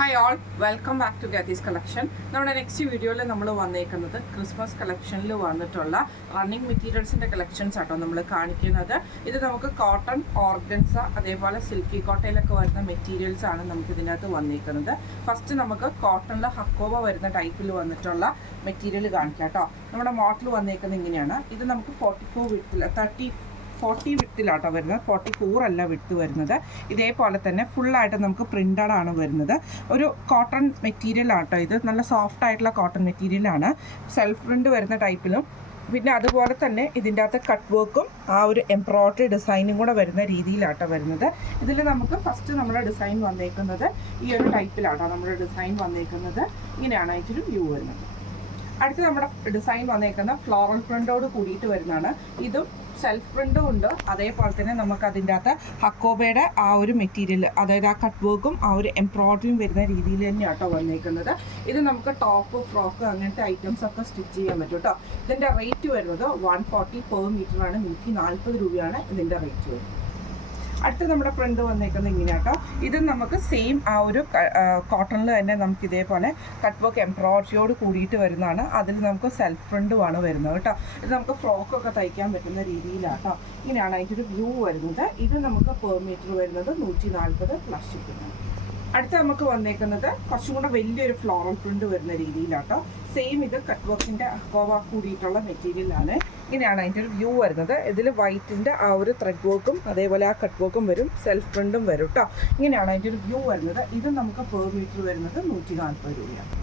Hi all, welcome back to Gathi's collection. നമ്മുടെ next വീഡിയോയിൽ നമ്മൾ വന്നേക്കുന്നത് ക്രിസ്മസ് കളക്ഷനിൽ വന്നിട്ടുള്ള റണ്ണിങ് മെറ്റീരിയൽസിൻ്റെ കളക്ഷൻസ് ആട്ടോ നമ്മൾ കാണിക്കുന്നത്. ഇത് നമുക്ക് കോട്ടൺ, ഓർഗൻസ, അതേപോലെ സിൽക്കി കോട്ടയിലൊക്കെ വരുന്ന മെറ്റീരിയൽസ് ആണ് നമുക്ക് ഇതിനകത്ത് വന്നേക്കുന്നത്. ഫസ്റ്റ് നമുക്ക് കോട്ടണിൽ ഹക്കോവ വരുന്ന ടൈപ്പിൽ വന്നിട്ടുള്ള മെറ്റീരിയൽ കാണിക്കാം കേട്ടോ. നമ്മുടെ മോഡൽ വന്നേക്കുന്നത് ഇങ്ങനെയാണ്. ഇത് നമുക്ക് 44 വിഡ്ത്തിൽ 40 വിഡ്ത്തിലാട്ടോ വരുന്നത്, 44 അല്ല വിഡ്ത്ത് വരുന്നത്. ഇതേപോലെ തന്നെ ഫുള്ളായിട്ട് നമുക്ക് പ്രിൻ്റഡ് ആണ് വരുന്നത്. ഒരു കോട്ടൺ മെറ്റീരിയൽ ആട്ടോ ഇത്, നല്ല സോഫ്റ്റ് ആയിട്ടുള്ള കോട്ടൺ മെറ്റീരിയലാണ്. സെൽഫ് പ്രിൻ്റ് വരുന്ന ടൈപ്പിലും പിന്നെ അതുപോലെ തന്നെ ഇതിൻ്റെ അകത്ത് കട്ട് വർക്കും ആ ഒരു എംബ്രോയ്ഡറി ഡിസൈനും കൂടെ വരുന്ന രീതിയിലാട്ടോ വരുന്നത്. ഇതിൽ നമുക്ക് ഫസ്റ്റ് നമ്മുടെ ഡിസൈൻ വന്നേക്കുന്നത് ഈ ഒരു ടൈപ്പിലാട്ടോ നമ്മുടെ ഡിസൈൻ വന്നേക്കുന്നത്. ഇങ്ങനെയാണ് അതിൻ്റെ വ്യൂ വരുന്നത്. അടുത്ത് നമ്മുടെ ഡിസൈൻ വന്നേക്കുന്ന ഫ്ലോറൽ പ്രിൻ്റോട് കൂടിയിട്ട് വരുന്നതാണ്. ഇതും സെൽഫ് പ്രിൻ്റും ഉണ്ട്, അതേപോലെ തന്നെ നമുക്ക് അതിൻ്റെ അകത്ത് ഹക്കോബയുടെ ആ ഒരു മെറ്റീരിയൽ, അതായത് ആ കട്ട് വർക്കും ആ ഒരു എംബ്രോയ്ഡറിയും വരുന്ന രീതിയിൽ തന്നെയാട്ടോ വന്നേക്കുന്നത്. ഇത് നമുക്ക് ടോപ്പ്, ഫ്രോക്ക് അങ്ങനത്തെ ഐറ്റംസ് ഒക്കെ സ്റ്റിച്ച് ചെയ്യാൻ പറ്റും കേട്ടോ. ഇതിൻ്റെ റേറ്റ് വരുന്നത് 140 പെർ മീറ്റർ ആണ്. 140 രൂപയാണ് ഇതിൻ്റെ റേറ്റ് വരുന്നത്. അടുത്ത നമ്മുടെ പ്രിൻ്റ് വന്നേക്കുന്നത് ഇങ്ങനെയാട്ടോ. ഇത് നമുക്ക് സെയിം ആ ഒരു കോട്ടണിൽ തന്നെ നമുക്ക് ഇതേപോലെ കട്ട് വർക്ക് എംബ്രോയ്ഡറിയോട് കൂടിയിട്ട് വരുന്നതാണ്. അതിൽ നമുക്ക് സെൽഫ് പ്രിൻ്റുമാണ് വരുന്നത് കേട്ടോ. ഇത് നമുക്ക് ഫ്രോക്കൊക്കെ തയ്ക്കാൻ പറ്റുന്ന രീതിയിലാട്ടോ. ഇങ്ങനെയാണ് അതിൻ്റെ ഒരു വ്യൂ വരുന്നത്. ഇത് നമുക്ക് പെർ മീറ്റർ വരുന്നത് 140 പ്ലസ് ഷിപ്പിംഗ്. അടുത്ത നമുക്ക് വന്നേക്കുന്നത് കുറച്ചും കൂടെ വലിയൊരു ഫ്ലോറൽ പ്രിൻ്റ് വരുന്ന രീതിയിലാട്ടോ. സെയിം ഇത് കട്ട് വർക്കിൻ്റെ ഹക്കോവ കൂടിയിട്ടുള്ള മെറ്റീരിയലാണ്. ഇങ്ങനെയാണ് അതിൻ്റെ ഒരു വ്യൂ വരുന്നത്. ഇതിൽ വൈറ്റിൻ്റെ ആ ഒരു ത്രെഡ് വർക്കും അതേപോലെ ആ കട്ട് വർക്കും വരും, സെൽഫ് പ്രിൻ്റും വരും കേട്ടോ. ഇങ്ങനെയാണ് അതിൻ്റെ ഒരു വ്യൂ വരുന്നത്. ഇത് നമുക്ക് പെർ മീറ്റർ വരുന്നത് 140 രൂപയാണ്.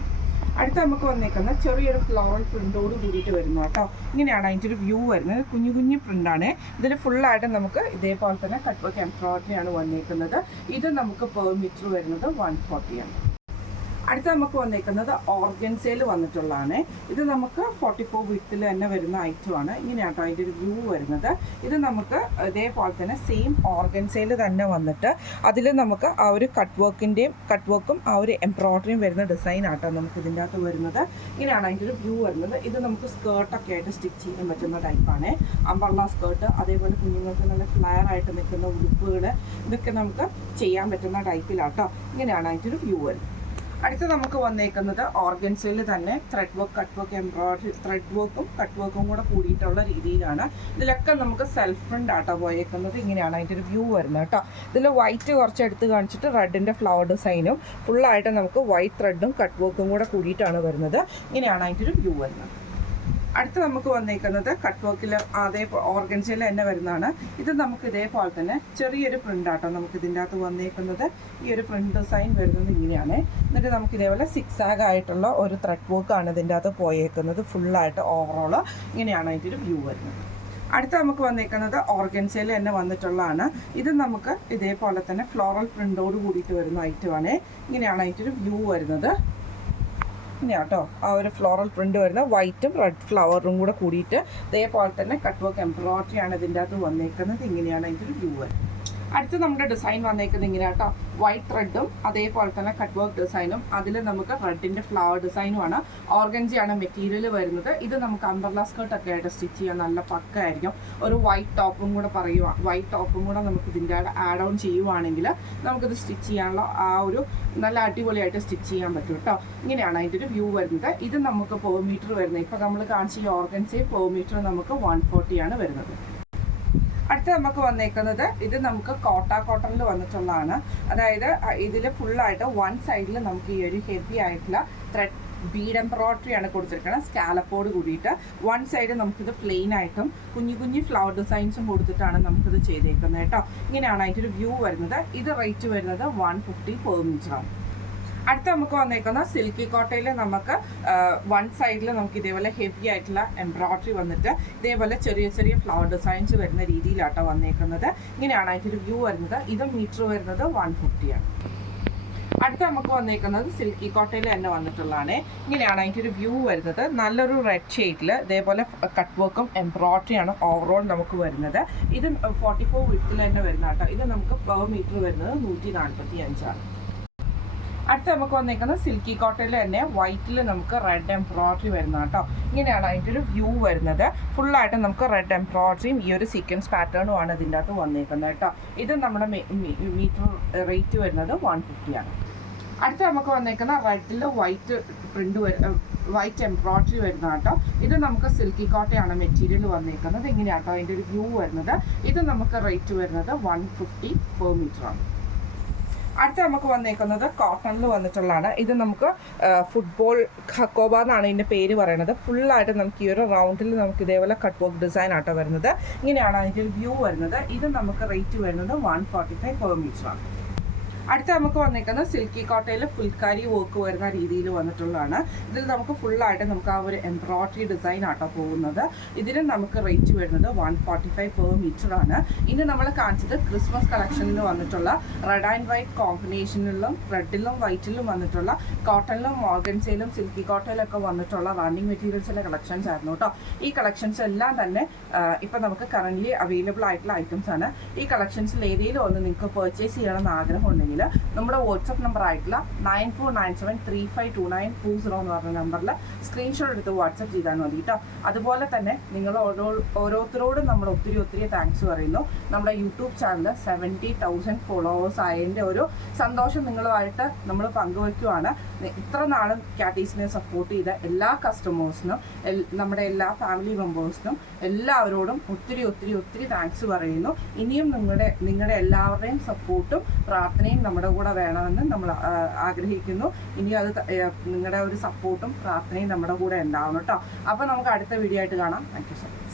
അടുത്ത നമുക്ക് വന്നേക്കുന്ന ചെറിയൊരു ഫ്ലോറൽ പ്രിൻ്റോട് കൂടിയിട്ട് വരുന്നു കേട്ടോ. ഇങ്ങനെയാണ് അതിൻ്റെ ഒരു വ്യൂ വരുന്നത്. കുഞ്ഞു കുഞ്ഞു പ്രിൻ്റാണ്. ഇതിൽ ഫുള്ളായിട്ട് നമുക്ക് ഇതേപോലെ തന്നെ കട്ട് വർക്ക് എംബ്രോയ്ഡറിയാണ് വന്നേക്കുന്നത്. ഇത് നമുക്ക് പെർ മീറ്റർ വരുന്നത് 140 ആണ്. അടുത്ത നമുക്ക് വന്നേക്കുന്നത് ഓർഗൻസയിൽ വന്നിട്ടുള്ളതാണ്. ഇത് നമുക്ക് 44 വിഡ്ത്തിൽ തന്നെ വരുന്ന ഐറ്റമാണ്. ഇങ്ങനെയാട്ടോ അതിൻ്റെ ഒരു വ്യൂ വരുന്നത്. ഇത് നമുക്ക് ഇതേപോലെ തന്നെ സെയിം ഓർഗൻസയിൽ തന്നെ വന്നിട്ട് അതിൽ നമുക്ക് ആ ഒരു കട്ട് വർക്കും ആ ഒരു എംബ്രോയ്ഡറിയും വരുന്ന ഡിസൈൻ ആട്ടോ നമുക്ക് ഇതിൻ്റെ അകത്ത് വരുന്നത്. ഇങ്ങനെയാണ് അതിൻ്റെ ഒരു വ്യൂ വരുന്നത്. ഇത് നമുക്ക് സ്കേർട്ടൊക്കെ ആയിട്ട് സ്റ്റിച്ച് ചെയ്യാൻ പറ്റുന്ന ടൈപ്പാണ്. അംബ്രല്ല സ്കേർട്ട്, അതേപോലെ കുഞ്ഞുങ്ങൾക്ക് നല്ല ഫ്ലയർ ആയിട്ട് നിൽക്കുന്ന ഉടുപ്പുകൾ, ഇതൊക്കെ നമുക്ക് ചെയ്യാൻ പറ്റുന്ന ടൈപ്പിലാട്ടോ. ഇങ്ങനെയാണ് അതിൻ്റെ ഒരു വ്യൂ വരുന്നത്. അടുത്ത് നമുക്ക് വന്നേക്കുന്നത് ഓർഗൻസയിൽ തന്നെ thread work, cut work, embroidery, thread വർക്കും കട്ട് വർക്കും കൂടെ കൂടിയിട്ടുള്ള രീതിയിലാണ്. ഇതിലൊക്കെ നമുക്ക് സെൽഫ് പ്രിൻ്റ് ആട്ടോ പോയേക്കുന്നത്. ഇങ്ങനെയാണ് അതിൻ്റെ ഒരു വ്യൂ വരുന്നത് കേട്ടോ. ഇതിൽ വൈറ്റ് കുറച്ച് എടുത്ത് കാണിച്ചിട്ട് റെഡിൻ്റെ ഫ്ലവർ ഡിസൈനും ഫുള്ളായിട്ട് നമുക്ക് വൈറ്റ് ത്രെഡും കട്ട് വർക്കും കൂടെ കൂടിയിട്ടാണ് വരുന്നത്. ഇങ്ങനെയാണ് അതിൻ്റെ ഒരു വ്യൂ വരുന്നത്. അടുത്ത് നമുക്ക് വന്നേക്കുന്നത് കട്ട് വർക്കിൽ അതേ ഓർഗൻസയിൽ തന്നെ വരുന്നതാണ്. ഇത് നമുക്ക് ഇതേപോലെ തന്നെ ചെറിയൊരു പ്രിൻ്റാട്ടോ നമുക്ക് ഇതിൻ്റെ അകത്ത് വന്നേക്കുന്നത്. ഈ ഒരു പ്രിൻ്റ് ഡിസൈൻ വരുന്നത് ഇങ്ങനെയാണ്. എന്നിട്ട് നമുക്ക് ഇതേപോലെ സിക്സാഗ് ആയിട്ടുള്ള ഒരു ത്രെഡ് വർക്കാണ് ഇതിൻ്റെ അകത്ത് പോയേക്കുന്നത്. ഫുള്ളായിട്ട് ഓവറോൾ ഇങ്ങനെയാണ് അതിൻ്റെ ഒരു വ്യൂ വരുന്നത്. അടുത്ത നമുക്ക് വന്നേക്കുന്നത് ഓർഗൻസയിൽ തന്നെ വന്നിട്ടുള്ളതാണ്. ഇത് നമുക്ക് ഇതേപോലെ തന്നെ ഫ്ലോറൽ പ്രിൻ്റോട് കൂടിയിട്ട് വരുന്ന ഐറ്റമാണ്. ഇങ്ങനെയാണ് അതിൻ്റെ ഒരു വ്യൂ വരുന്നത്. ഇങ്ങനെയാട്ടോ ആ ഒരു ഫ്ലോറൽ പ്രിൻ്റ് വരുന്ന വൈറ്റും റെഡ് ഫ്ലവറും കൂടെ കൂടിയിട്ട് ഇതേപോലെ തന്നെ കട്ട് വർക്ക് എംബ്രോയ്ഡറിയാണ് ഇതിൻ്റെ അകത്ത് വന്നേക്കുന്നത്. ഇങ്ങനെയാണ് അതിൻ്റെ ഒരു വ്യൂ വരുന്നത്. അടുത്ത് നമ്മുടെ ഡിസൈൻ വന്നേക്കുന്നത് ഇങ്ങനെയാട്ടോ. വൈറ്റ് ത്രെഡും അതേപോലെ തന്നെ കട്ട് വർക്ക് ഡിസൈനും, അതിൽ നമുക്ക് റെഡിൻ്റെ ഫ്ലവർ ഡിസൈനുമാണ്. ഓർഗൻസിയാണ് മെറ്റീരിയൽ വരുന്നത്. ഇത് നമുക്ക് അംബ്രല്ല സ്കേർട്ടൊക്കെ ആയിട്ട് സ്റ്റിച്ച് ചെയ്യാൻ നല്ല പക്കായിരിക്കും. ഒരു വൈറ്റ് ടോപ്പും കൂടെ വൈറ്റ് ടോപ്പും കൂടെ നമുക്ക് ഇതിൻ്റെ ആഡ് ഓൺ ചെയ്യുവാണെങ്കിൽ നമുക്കിത് സ്റ്റിച്ച് ചെയ്യാനുള്ള ആ ഒരു നല്ല അടിപൊളിയായിട്ട് സ്റ്റിച്ച് ചെയ്യാൻ പറ്റും കേട്ടോ. ഇങ്ങനെയാണ് അതിൻ്റെ ഒരു വ്യൂ വരുന്നത്. ഇത് നമുക്ക് പെർ മീറ്റർ വരുന്നത്, ഇപ്പോൾ നമ്മൾ കാണിച്ച ഈ ഓർഗൻസി പെർ മീറ്റർ നമുക്ക് 140 ആണ് വരുന്നത്. അടുത്ത നമുക്ക് വന്നേക്കുന്നത് ഇത് നമുക്ക് കോട്ടണിൽ വന്നിട്ടുള്ളതാണ്. അതായത് ഇതിൽ ഫുള്ളായിട്ട് വൺ സൈഡിൽ നമുക്ക് ഈ ഒരു ഹെവി ആയിട്ടുള്ള ത്രെഡ് ബീഡ് എംബ്രോയ്ഡറി ആണ് കൊടുത്തിരിക്കുന്നത്, സ്കാലപ്പോട് കൂടിയിട്ട്. വൺ സൈഡ് നമുക്കിത് പ്ലെയിൻ ആയിട്ടും കുഞ്ഞു കുഞ്ഞു ഫ്ലവർ ഡിസൈൻസും കൊടുത്തിട്ടാണ് നമുക്കിത് ചെയ്തേക്കുന്നത് കേട്ടോ. ഇങ്ങനെയാണ് അതിൻ്റെ ഒരു വ്യൂ വരുന്നത്. ഇത് റേറ്റ് വരുന്നത് 150 പെർ മീറ്റർ ആണ്. അടുത്ത നമുക്ക് വന്നേക്കുന്ന സിൽക്കി കോട്ടയിൽ നമുക്ക് വൺ സൈഡിൽ നമുക്ക് ഇതേപോലെ ഹെവി ആയിട്ടുള്ള എംബ്രോയ്ഡറി വന്നിട്ട് ഇതേപോലെ ചെറിയ ചെറിയ ഫ്ലവർ ഡിസൈൻസ് വരുന്ന രീതിയിലാട്ടോ വന്നേക്കുന്നത്. ഇങ്ങനെയാണ് അതിൻ്റെ ഒരു വ്യൂ വരുന്നത്. ഇത് മീറ്റർ വരുന്നത് 150 ആണ്. അടുത്ത നമുക്ക് വന്നേക്കുന്നത് സിൽക്കി കോട്ടയിൽ തന്നെ വന്നിട്ടുള്ളതാണ്. ഇങ്ങനെയാണ് അതിൻ്റെ ഒരു വ്യൂ വരുന്നത്. നല്ലൊരു റെഡ് ഷെയ്ഡിൽ ഇതേപോലെ കട്ട് വർക്കും എംബ്രോയ്ഡറിയാണ് ഓവറോൾ നമുക്ക് വരുന്നത്. ഇത് 44 വിഡ്ത്തിൽ തന്നെ വരുന്ന കേട്ടോ. ഇത് നമുക്ക് പെർ മീറ്റർ വരുന്നത് 145 ആണ്. അടുത്ത നമുക്ക് വന്നേക്കുന്നത് സിൽക്കി കോട്ടണിൽ തന്നെ വൈറ്റിൽ നമുക്ക് റെഡ് എംബ്രോയ്ഡറി വരുന്ന കേട്ടോ. ഇങ്ങനെയാണ് അതിൻ്റെ ഒരു വ്യൂ വരുന്നത്. ഫുള്ളായിട്ട് നമുക്ക് റെഡ് എംബ്രോയ്ഡറിയും ഈ ഒരു സീക്വൻസ് പാറ്റേണുമാണ് ഇതിൻ്റെ അകത്ത് വന്നേക്കുന്നത് കേട്ടോ. ഇത് നമ്മുടെ മീറ്റർ റേറ്റ് വരുന്നത് 150 ആണ്. അടുത്ത നമുക്ക് വന്നേക്കുന്ന റെഡിൽ വൈറ്റ് പ്രിന്റ് വൈറ്റ് എംബ്രോയിഡറി വരുന്നതാണ് കേട്ടോ. ഇത് നമുക്ക് സിൽക്കി കോട്ടയാണ് മെറ്റീരിയൽ വന്നേക്കുന്നത്. ഇങ്ങനെയാണ് കേട്ടോ അതിൻ്റെ ഒരു വ്യൂ വരുന്നത്. ഇത് നമുക്ക് റേറ്റ് വരുന്നത് 150 പെർ മീറ്റർ ആണ്. അടുത്ത നമുക്ക് വന്നേക്കുന്നത് കോട്ടണിൽ വന്നിട്ടുള്ളതാണ്. ഇത് നമുക്ക് ഫുട്ബോൾ ഖക്കോബ എന്നാണ് ഇതിൻ്റെ പേര് പറയുന്നത്. ഫുള്ളായിട്ട് നമുക്ക് ഈ ഒരു റൗണ്ടിൽ നമുക്ക് ഇതേപോലെ കട്ട് വർക്ക് ഡിസൈൻ ആട്ടോ വരുന്നത്. ഇങ്ങനെയാണ് അതിൻ്റെ ഒരു വ്യൂ വരുന്നത്. ഇത് നമുക്ക് റേറ്റ് വരുന്നത് 145 പെർ മീറ്റർ ആണ്. അടുത്ത നമുക്ക് വന്നേക്കുന്നത് സിൽക്കി കോട്ടയിൽ ഫുൾക്കാരി വർക്ക് വരുന്ന രീതിയിൽ വന്നിട്ടുള്ളതാണ്. ഇതിൽ നമുക്ക് ഫുള്ളായിട്ട് നമുക്ക് ആ ഒരു എംബ്രോയിഡറി ഡിസൈൻ ആട്ടോ പോകുന്നത്. ഇതിന് നമുക്ക് റേറ്റ് വരുന്നത് 145 പെർ മീറ്റർ ആണ്. ഇനി നമ്മൾ കാണിച്ചത് ക്രിസ്മസ് കളക്ഷനിൽ വന്നിട്ടുള്ള റെഡ് ആൻഡ് വൈറ്റ് കോമ്പിനേഷനിലും റെഡിലും വൈറ്റിലും വന്നിട്ടുള്ള കോട്ടണിലും മോർഗൻസയിലും സിൽക്കി കോട്ടയിലൊക്കെ വന്നിട്ടുള്ള റണ്ണിങ് മെറ്റീരിയൽസിൻ്റെ കളക്ഷൻസ് ആയിരുന്നു കേട്ടോ. ഈ കളക്ഷൻസ് എല്ലാം തന്നെ ഇപ്പം നമുക്ക് കറൻ്റ്ലി അവൈലബിൾ ആയിട്ടുള്ള ഐറ്റംസ് ആണ്. ഈ കളക്ഷൻസിൽ ഏതെങ്കിലും ഒന്ന് നിങ്ങൾക്ക് പർച്ചേസ് ചെയ്യണമെന്ന് ആഗ്രഹമുണ്ടെങ്കിൽ നമ്മുടെ വാട്സപ്പ് നമ്പർ ആയിട്ടുള്ള 9497352920 എന്ന് പറഞ്ഞ നമ്പറിൽ സ്ക്രീൻഷോട്ട് എടുത്ത് വാട്സപ്പ് ചെയ്താൽ മതി കേട്ടോ. അതുപോലെ തന്നെ നിങ്ങൾ ഓരോരുത്തരോടും നമ്മൾ ഒത്തിരി താങ്ക്സ് പറയുന്നു. നമ്മുടെ യൂട്യൂബ് ചാനൽ 70,000 ഫോളോവേഴ്സ് ആയതിൻ്റെ ഒരു സന്തോഷം നിങ്ങളുമായിട്ട് നമ്മൾ പങ്കുവയ്ക്കുവാണ്. ഇത്ര നാളും കാറ്റീസിനെ സപ്പോർട്ട് ചെയ്ത എല്ലാ കസ്റ്റമേഴ്സിനും നമ്മുടെ എല്ലാ ഫാമിലി മെമ്പേഴ്സിനും എല്ലാവരോടും ഒത്തിരി താങ്ക്സ് പറയുന്നു. ഇനിയും നിങ്ങളുടെ എല്ലാവരുടെയും സപ്പോർട്ടും പ്രാർത്ഥനയും നമ്മുടെ കൂടെ വേണമെന്ന് നമ്മൾ ആഗ്രഹിക്കുന്നു. ഇനി അത് നിങ്ങളുടെ ഒരു സപ്പോർട്ടും പ്രാർത്ഥനയും നമ്മുടെ കൂടെ ഉണ്ടാവണം കേട്ടോ. അപ്പോൾ നമുക്ക് അടുത്ത വീഡിയോ ആയിട്ട് കാണാം. Thank you so much.